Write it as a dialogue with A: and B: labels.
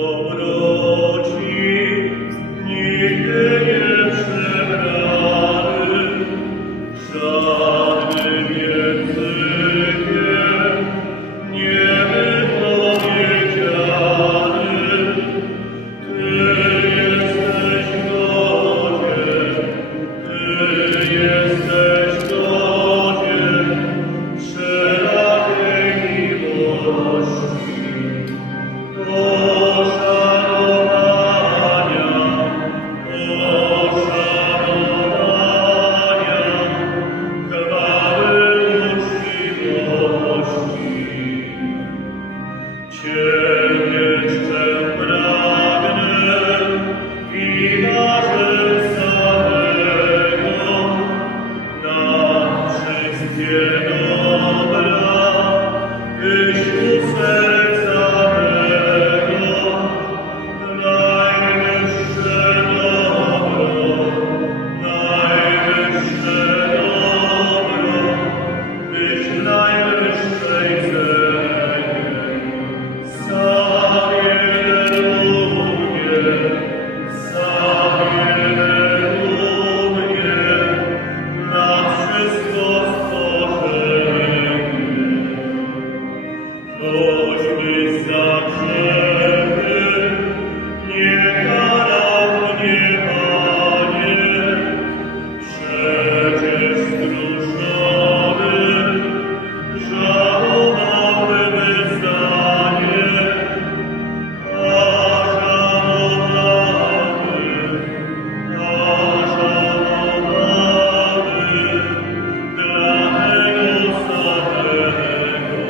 A: Obroci Lord.